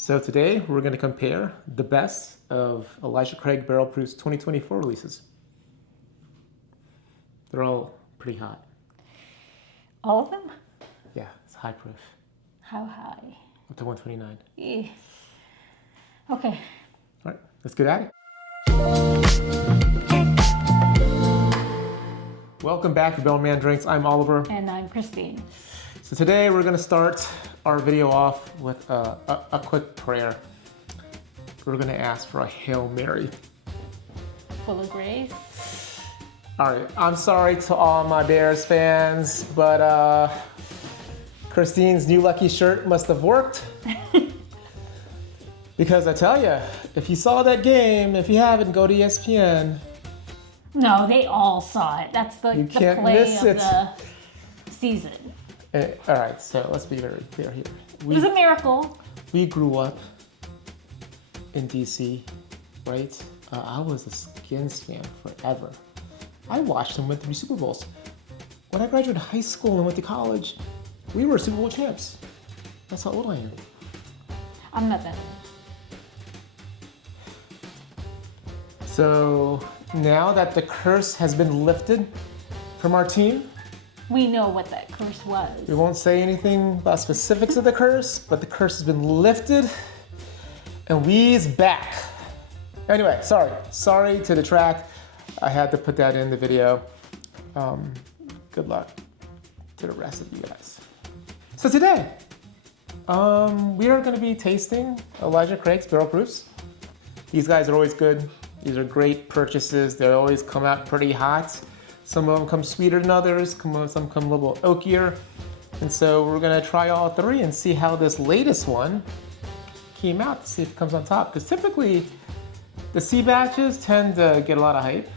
So today we're going to compare the best of Elijah Craig Barrel Proof's 2024 releases. They're all pretty hot. All of them? Yeah, it's high proof. How high? Up to 129. Okay. All right, let's get at it. Welcome back to Bellman Drinks. I'm Oliver. And I'm Christine. So today we're going to start our video off with a quick prayer. We're going to ask for a Hail Mary. Full of grace. All right, I'm sorry to all my Bears fans, but Christine's new lucky shirt must have worked. Because I tell you, if you saw that game, if you haven't, go to ESPN. No, they all saw it. That's the play of the season. All right, so let's be very clear here. It was a miracle. We grew up in DC, right? I was a Skins fan forever. I watched them win 3 Super Bowls. When I graduated high school and went to college, we were Super Bowl champs. That's how old I am. I'm not that old. So now that the curse has been lifted from our team, we know what that curse was. we won't say anything about specifics of the curse, but the curse has been lifted and we's back. Anyway, sorry to detract. I had to put that in the video. Good luck to the rest of you guys. So today, we are going to be tasting Elijah Craig's Barrel Proofs. These guys are always good. These are great purchases. They always come out pretty hot. Some of them come sweeter than others. Some come a little oakier. And so we're going to try all 3 and see how this latest one came out, to see if it comes on top. Because typically, the C batches tend to get a lot of hype.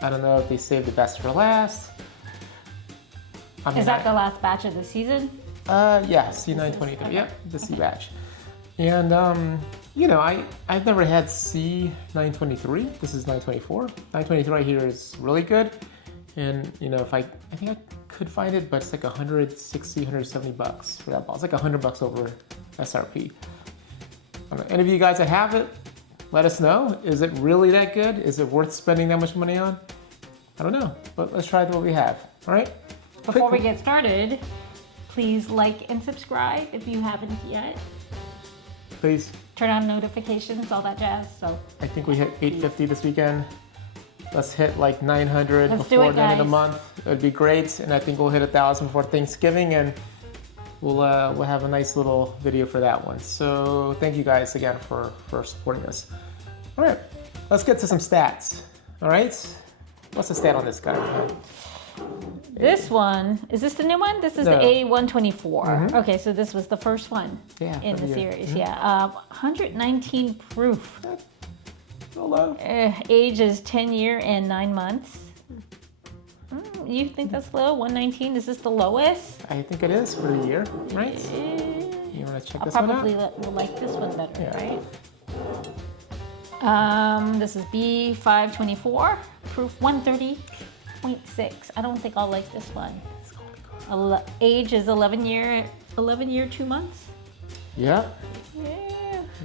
I don't know if they save the best for last. Is that the last batch of the season? Yeah, C924. Okay. Yep, the C batch. And you know, I've never had C923. This is 924. 923 I hear is really good. And you know, I think I could find it, but it's like 160, 170 bucks for that bottle. It's like 100 bucks over SRP. I don't know, any of you guys that have it, let us know. Is it really that good? Is it worth spending that much money on? I don't know, but let's try what we have. All right? Before we get started, please like and subscribe if you haven't yet. Please. Turn on notifications, all that jazz. So I think we hit 850 this weekend. Let's hit like 900 before the end of the month. It would be great, and I think we'll hit 1,000 before Thanksgiving, and we'll have a nice little video for that one. So thank you guys again for supporting us. All right, let's get to some stats. All right, what's the stat on this guy? This one, is this the new one? This is the A124. Okay, so this was the first one in the series. Yeah, 119 proof. Low. Age is 10 years and 9 months. You think that's low? 119? Is this the lowest? I think it is for the year, right? You want to check this one out? Probably will like this one better, right? This is B524, proof 130.6. I don't think I'll like this one. Age is 11 year 2 months. Yeah. Right.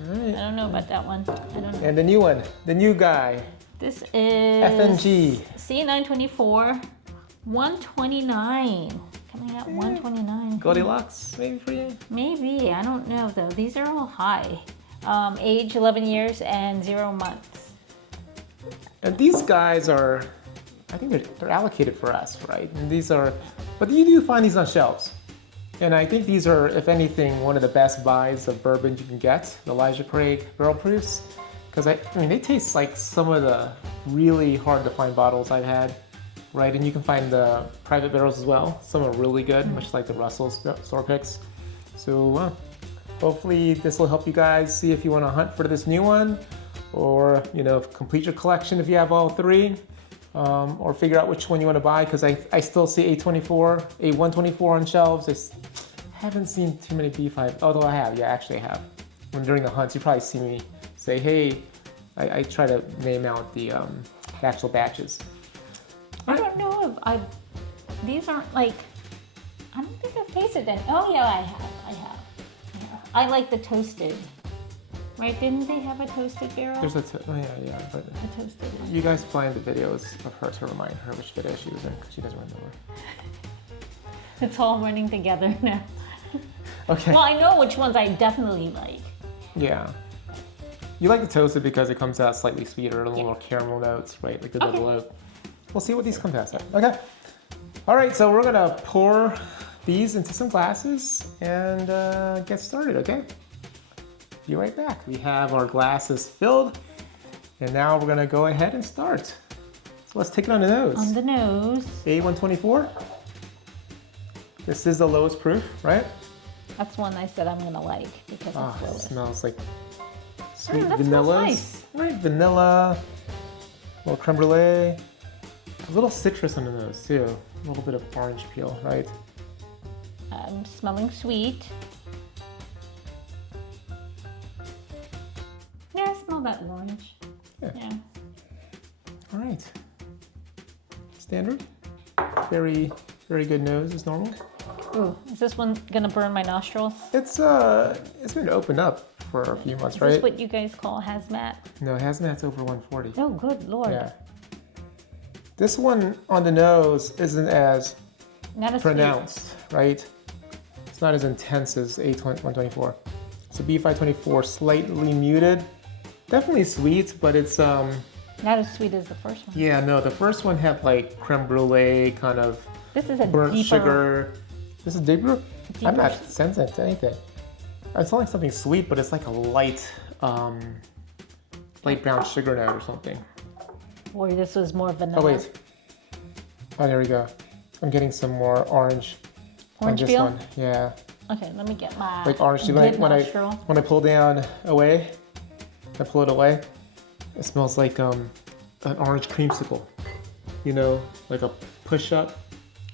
I don't know about that one. I don't know. And the new one, the new guy. This is FNG. C924, 129. Coming out 129. Goldilocks, maybe for you? Maybe. I don't know though. These are all high. Age 11 years and 0 months. And these guys are, I think they're allocated for us, right? And these are, but you do find these on shelves. And I think these are, if anything, one of the best buys of bourbon you can get, the Elijah Craig Barrel Proofs. Because I mean, they taste like some of the really hard to find bottles I've had, right? And you can find the private barrels as well. Some are really good, much like the Russell store picks. So hopefully this will help you guys see if you want to hunt for this new one, or you know, complete your collection if you have all 3. Or figure out which one you want to buy, because I still see A124 on shelves. I haven't seen too many B5, although I have, actually I have. When during the hunts, you probably see me say, hey, I try to name out the actual batches. I don't know if these aren't like, I don't think I've tasted them. Oh yeah, I have. I like the toasted Right? Didn't they have a toasted barrel? There's yeah, but A toasted one. you guys find the videos of her to remind her which video she was in, because she doesn't remember. It's all running together now. Okay. Well, I know which ones I definitely like. Yeah. You like the toasted because it comes out slightly sweeter, a little more caramel notes, right? Like the double oak. We'll see what these come out at. Okay. All right, so we're gonna pour these into some glasses and get started, okay? Be right back. We have our glasses filled, and now we're gonna go ahead and start. So let's take it on the nose. On the nose. A124. This is the lowest proof, right? That's one I said I'm gonna like because it's It lowest. smells like sweet that vanillas. smells nice. Right, vanilla, a little creme brulee, a little citrus on the nose too. A little bit of orange peel, right? I'm smelling sweet. Yeah, I smell that orange. Yeah. All right. Standard. Very, very good nose as normal. Ooh, is this one gonna burn my nostrils? It's been opened up for a few months, right? Is this what you guys call hazmat? No, hazmat's over 140. Oh, good lord. Yeah. This one on the nose isn't as Not as pronounced, right? It's not as intense as A124. So B524, slightly muted. Definitely sweet, but it's Not as sweet as the first one. yeah, no, the first one had like creme brulee, kind of This is a burnt deeper. sugar. This is deeper? I'm not Deeper. sensing anything. It's not like something sweet, but it's like a light, light brown sugar note or something. Or this was more vanilla. Oh wait. Oh, there we go. I'm getting some more orange. Orange on this peel? one. Yeah. Okay, let me get my Like orange. good nostril. When I pull down away, I pull it away. It smells like an orange creamsicle. You know, like a push-up.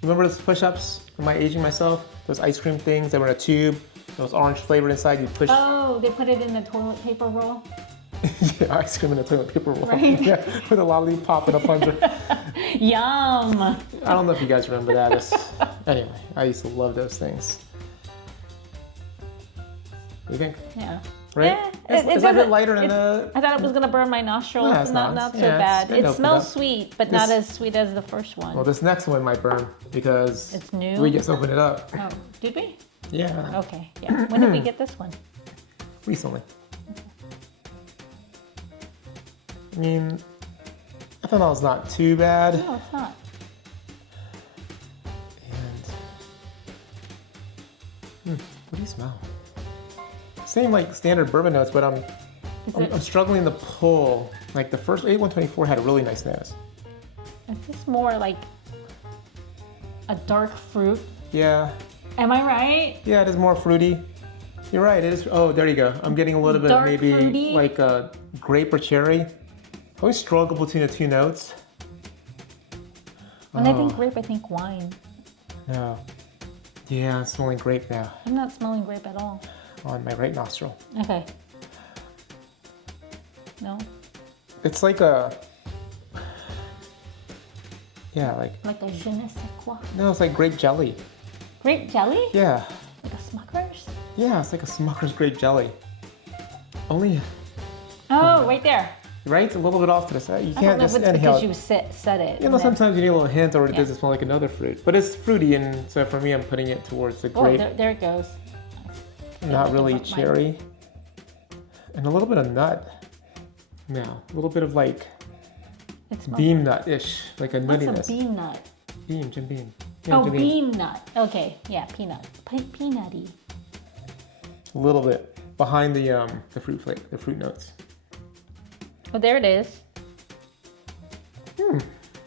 Remember those push-ups? Am I aging myself? Those ice cream things that were in a tube. Those orange flavored inside. You push. Oh, they put it in the toilet paper roll. Yeah, ice cream in a toilet paper roll. Right. Yeah, with a lollipop and a plunger. Yum. I don't know if you guys remember that. Anyway, I used to love those things. What do you think? Yeah. Right? Yeah, It's a bit doesn't- lighter than it's- the. I thought it was gonna burn my nostrils. No, it's not not. so Yeah, bad. it's It opened smells up. sweet, but This- not as sweet as the first one. Well, this next one might burn because It's new? we just opened it up. Oh, did we? Yeah, Okay, yeah. When did we get this one? recently. I mean, I thought that was not too bad. No, it's not. And what do you smell? Same like standard bourbon notes, but I'm struggling to pull. Like the first A124 had a really nice nose. Is this more like a dark fruit? Yeah, Am I right? yeah, it is more fruity. You're right. It is. Oh, there you go. I'm getting a little bit of Dark maybe fruity? like a grape or cherry. I always struggle between the two notes. When I think grape, I think wine. No. Yeah, I'm smelling grape now I'm not smelling grape at all. on my right nostril. Okay. No? It's like a. Yeah, like. Like a je ne sais quoi. No, it's like grape jelly. Grape jelly? Yeah. Like a Smucker's? Yeah, it's like a Smucker's grape jelly. Only. Oh, right there. Right? A little bit off to the side. You I don't can't know if just it's inhale. because you said it. You and know, then- sometimes you need a little hint or it Yeah. doesn't smell like another fruit. But it's fruity, and so for me, I'm putting it towards the Oh, grape. there it goes. Not like really mine. cherry. And a little bit of nut. No, a little bit of like It smells. beam nut-ish, like a What's nuttiness. a bean nut? Beam, Jim Beam. Yeah, Oh, Jim Beam. bean nut. Okay, yeah, peanut. Peanutty. A little bit behind the fruit flavor, the fruit notes. Oh, there it is.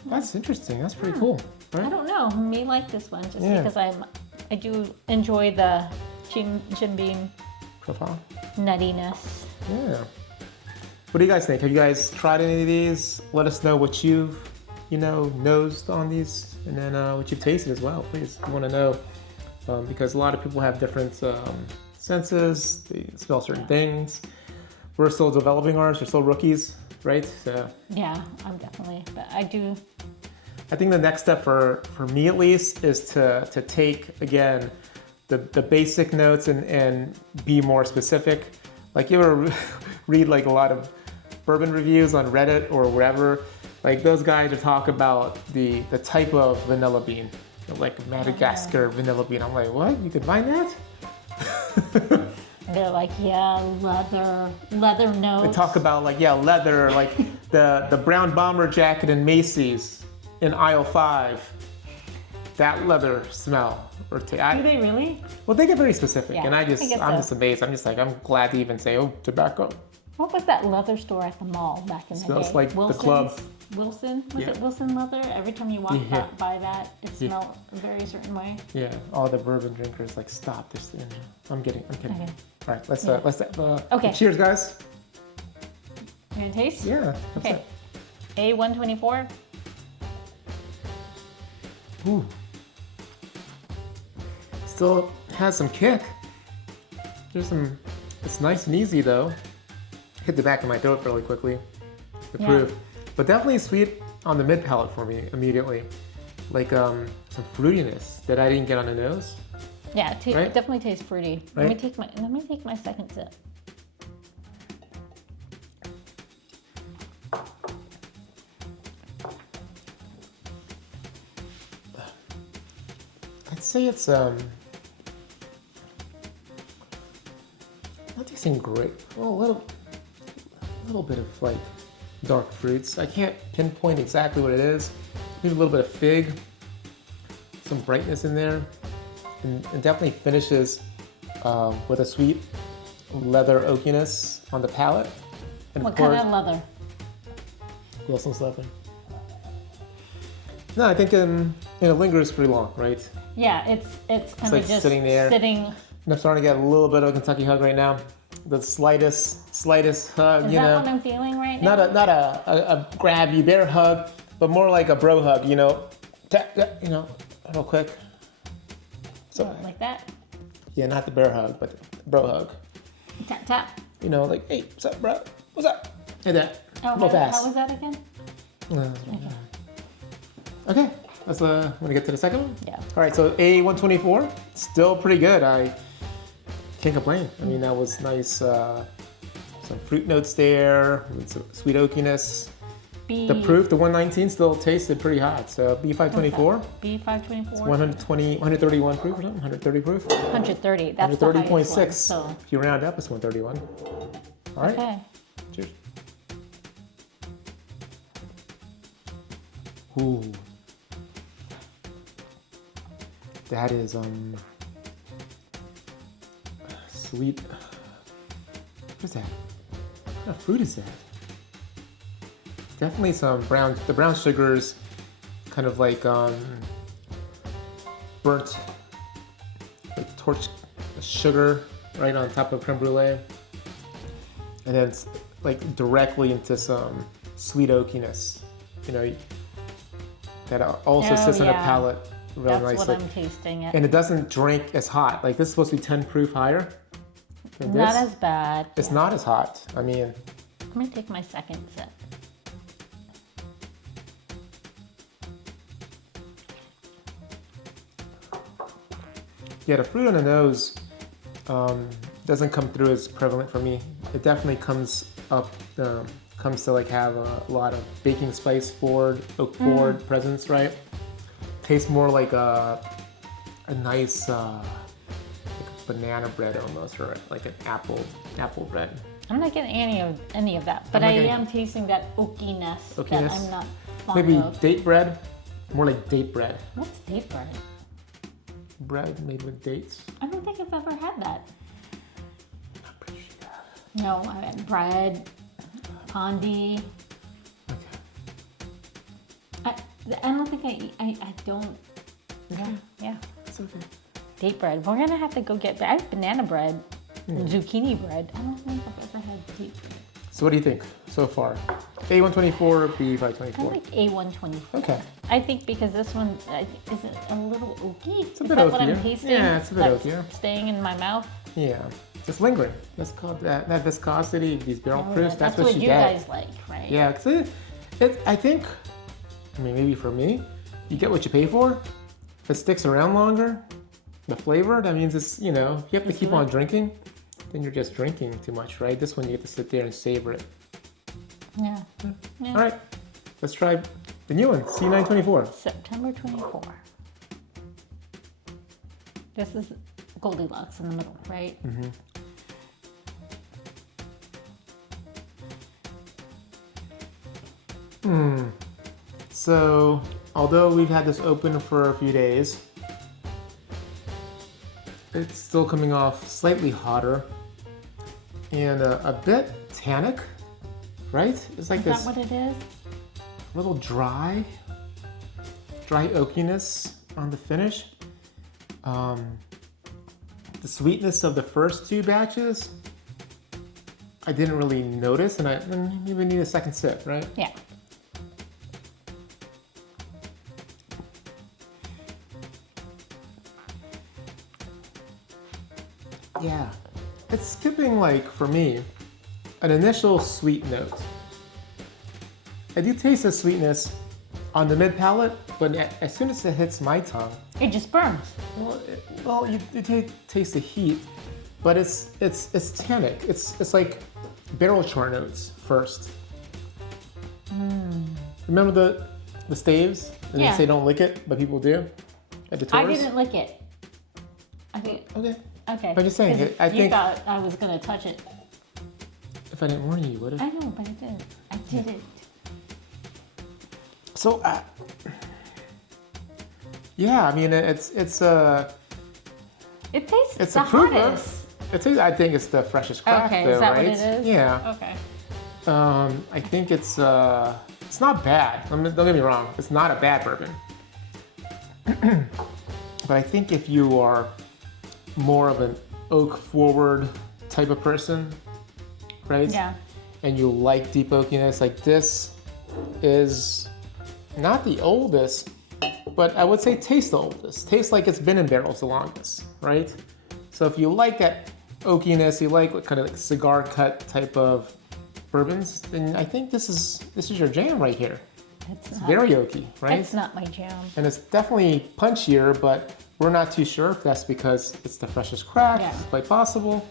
That's interesting. That's pretty cool. I Right? don't know. I may like this one just Yeah. because I do enjoy the Jim Beam Profile. nuttiness. Yeah. What do you guys think? Have you guys tried any of these? Let us know what you've, nosed on these, and then what you've tasted as well. Please, we want to know because a lot of people have different senses. They smell certain things. We're still developing ours. We're still rookies, right? So Yeah, I'm definitely. But I do. I think the next step for me at least is to take again the basic notes and be more specific. Like you ever read like a lot of bourbon reviews on Reddit or wherever, like those guys that talk about the type of vanilla bean, like Madagascar vanilla bean. I'm like, what? You can find that? They're like, yeah, leather notes. They talk about like, yeah, leather, like the brown bomber jacket in Macy's in aisle 5. That leather smell. Or Do they really? Well, they get very specific, Yeah, and I'm so. just amazed. I'm just like, I'm glad to even say, oh, tobacco. What was that leather store at the mall back in the day? Smells like the club. Wilson? Was Yeah. it Wilson Leather? Every time you walk Yeah. by that, it smelled a very certain way. Yeah, all the bourbon drinkers like, stop this. I'm kidding. Okay. All right, let's Okay. cheers, guys. You gonna taste? Yeah. Okay. A124. Ooh. Still has some kick. It's nice and easy though. Hit the back of my throat fairly quickly. The proof. But definitely sweet on the mid palate for me immediately. Like some fruitiness that I didn't get on the nose. Yeah, Right? it definitely tastes fruity. Right? Let me take my second sip. I'd say it's not tasting great. Well, a little bit of like dark fruits. I can't pinpoint exactly what it is. Maybe a little bit of fig, some brightness in there, and definitely finishes with a sweet leather oakiness on the palate. And What kind of leather? Wilson's leather. No, I think it lingers pretty long, right? Yeah, it's kind of like just sitting there. Sitting. And I'm starting to get a little bit of a Kentucky hug right now. The slightest hug, Is you that know. what I'm feeling right now? Not a grab you bear hug, but more like a bro hug, you know. Tap, real quick. So Like that? yeah, not the bear hug, but the bro hug. Tap, tap. You know, like, hey, what's up, bro? What's up? Hey, that. Oh, Real fast. how was that again? Okay, let's want to get to the second one. Yeah. All right, so A124, still pretty good. I can't complain. I mean, that was nice. Some fruit notes there, with some sweet oakiness. The proof, the 119, still tasted pretty hot. So B524. B524. 131 proof or something? 130 proof? 130. That's the highest one. 130.6. So. If you round up, it's 131. All right. Okay. Cheers. Ooh. That is sweet. What is that? What kind of fruit is that? Definitely some the brown sugars, kind of like burnt, like torch sugar right on top of creme brulee, and then it's like directly into some sweet oakiness, you know, that also sits on the palate real That's nicely. what I'm tasting it. And it doesn't drink as hot. Like this is supposed to be 10 proof higher. than Not this. as bad. It's not as hot. I mean, Let me take my second sip. yeah, the fruit on the nose doesn't come through as prevalent for me. It definitely comes up, comes to like have a lot of baking spice forward, oak forward presence, right? Tastes more like a nice like a banana bread almost, or like an apple bread. I'm not getting any of that, but I am tasting that oakiness that I'm not fond Maybe of. date bread, more like date bread. What's date bread? Bread made with dates. I don't think I've ever had that. I'm pretty sure you have. No, I had bread, pondy. Okay. I don't think I don't. Yeah. It's okay. Date bread. We're gonna have to go get. I have banana bread and zucchini bread. I don't think I've ever had date bread. So what do you think so far? A124 or I B524? like A124. Okay. I think because this one is it a little oaky? It's a Is bit that what I'm oakier. tasting? Yeah, it's a bit That's oakier. staying in my mouth. Yeah, just lingering. Let's call it that viscosity, these barrel proofs. That's what you you get. guys like, right? Yeah, because I think, I mean, maybe for me, you get what you pay for. If it sticks around longer, the flavor, that means it's, you know, you have to keep on drinking. then you're just drinking too much, right? This one you get to sit there and savor it. Yeah. All right, let's try the new one, C924. September 24. This is Goldilocks in the middle, right? So, although we've had this open for a few days, it's still coming off slightly hotter and a bit tannic, right? It's like Is this that what it is? little dry oakiness on the finish. The sweetness of the first two batches, I didn't really notice, and I even need a second sip, right? Yeah. Yeah, it's skipping, like, for me, an initial sweet note. I do taste the sweetness on the mid palate, but as soon as it hits my tongue, It just burns. well, you taste the heat, but it's tannic. It's like barrel char notes first. Remember the staves? And Yeah. they say don't lick it, but people do at the I tours. didn't lick it. I think. Okay. Okay. I'm just saying, 'Cause I you think- thought I was gonna touch it. If I didn't warn you, you would have. I know, but I didn't. I didn't. So, yeah, I mean, it's It tastes It's the a prover. hottest. I think it's the freshest crack, Okay, though, is that right? what it is? Yeah. Okay. I think it's not bad. Don't get me wrong. It's not a bad bourbon. But I think if you are more of an oak forward type of person, right? Yeah. And you like deep oakiness, like this is not the oldest, but I would say tastes the oldest. Tastes like it's been in barrels the longest, right? So if you like that oakiness, you like what kind of like cigar cut type of bourbons, then I think this is your jam right here. It's It's not, very oaky, right? It's not my jam. And it's definitely punchier, but we're not too sure if that's because it's the freshest crack. Yeah. It's quite possible.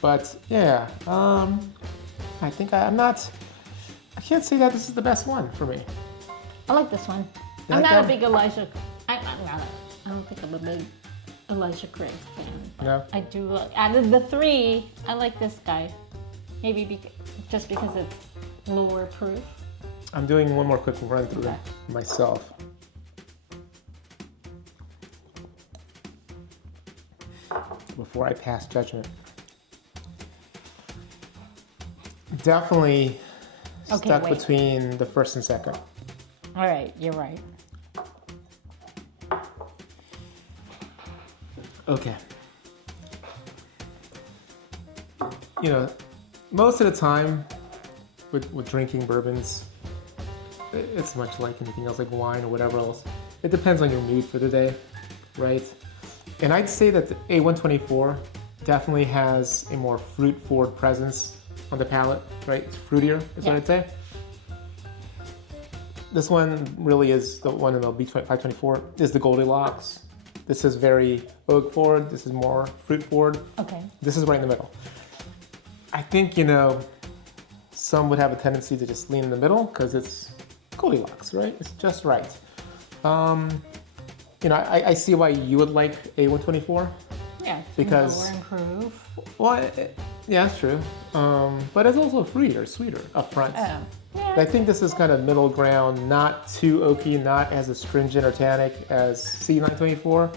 But yeah, I think I can't say that this is the best one for me. I like this one. You I'm like not a that big Elijah. I don't think I'm a big Elijah Craig fan. But No? I do. Out of the three, I like this guy. Maybe just because it's lower proof. I'm doing one more quick run through Okay. myself. Before I pass judgment. Definitely Okay, stuck wait. between the first and second. All right, you're right. Okay. You know, most of the time with drinking bourbons, it's much like anything else, like wine or whatever else. It depends on your mood for the day, right? And I'd say that the A124 definitely has a more fruit-forward presence on the palate, right? It's fruitier, is Yeah. what I'd say. This one really is the one in the B524 is the Goldilocks. This is very oak forward. This is more fruit forward. Okay. This is right in the middle. I think, you know, some would have a tendency to just lean in the middle because it's Goldilocks, right? It's just right. You know, I see why you would like A124. Yeah. it's Because- lower in proof. Well, yeah, that's true. But it's also fruitier, sweeter up front. Yeah. I think this is kind of middle ground, not too oaky, not as astringent or tannic as C924.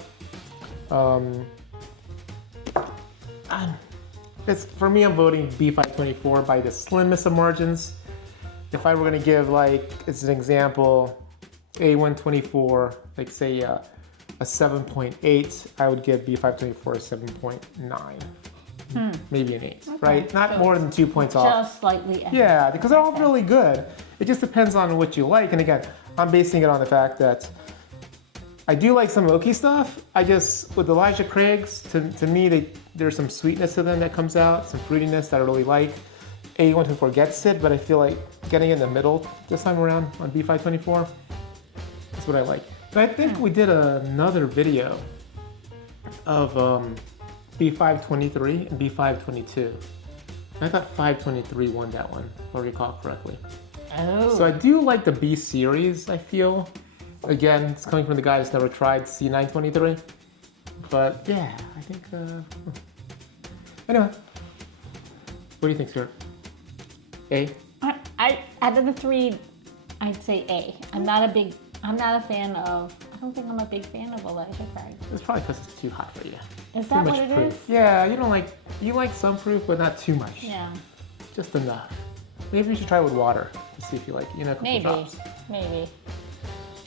It's for me, I'm voting B524 by the slimmest of margins. If I were going to give, like, as an example, A124, like say a 7.8, I would give B524 a 7.9, maybe an 8, right? Not so more than 2 points off. Just slightly. ahead. Yeah, because they're all really good. It just depends on what you like. And again, I'm basing it on the fact that I do like some oaky stuff. I just, with Elijah Craig's, to me, there's some sweetness to them that comes out, some fruitiness that I really like. A124 gets it, but I feel like getting in the middle this time around on B524, that's what I like. But I think we did another video of B523 and B522. I thought 523 won that one, if I recall correctly. Oh. So I do like the B series, I feel. Again, it's coming from the guy who's never tried C923. But yeah, I think, anyway. What do you think, Stuart? A? Out of the three, I'd say A. I'm not a fan of, I don't think I'm a big fan of Elijah Craig. It's probably because it's too hot for you. Is Too that much what it proof. is? Yeah, you like some proof, but not too much. Yeah. Just enough. Maybe you should try it with water to see if you like, a couple Maybe. drops. Maybe.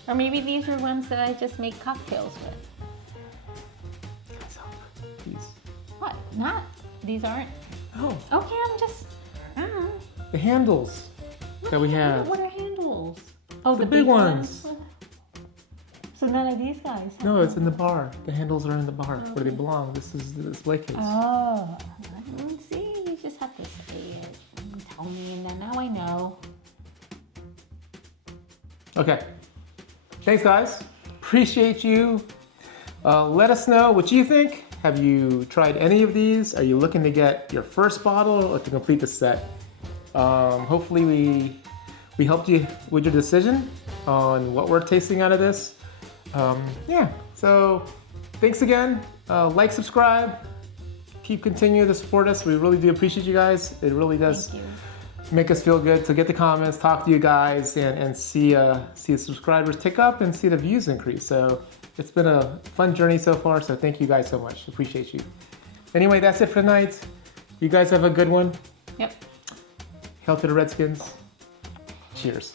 Or maybe these are ones that I just make cocktails with. Guys, help. Please. What? Not? These aren't? Oh, Okay, I'm just, I don't know. the handles that we have. What are handles? Oh, The big ones. So none of these guys. have No, it's them. in the bar. The handles are in the bar where they belong. This is the display case. Oh, I don't see. You just have to say it and tell me, and then now I know. Okay. Thanks, guys. Appreciate you. Let us know what you think. Have you tried any of these? Are you looking to get your first bottle or to complete the set? Hopefully we helped you with your decision on what we're tasting out of this. Yeah, so thanks again. Like, subscribe. Keep continuing to support us. We really do appreciate you guys. It really does Thank you. make us feel good to get the comments, talk to you guys, and see the subscribers tick up and see the views increase. So it's been a fun journey so far. So thank you guys so much. Appreciate you. Anyway, that's it for tonight. You guys have a good one. Yep. Hail to the Redskins. Cheers.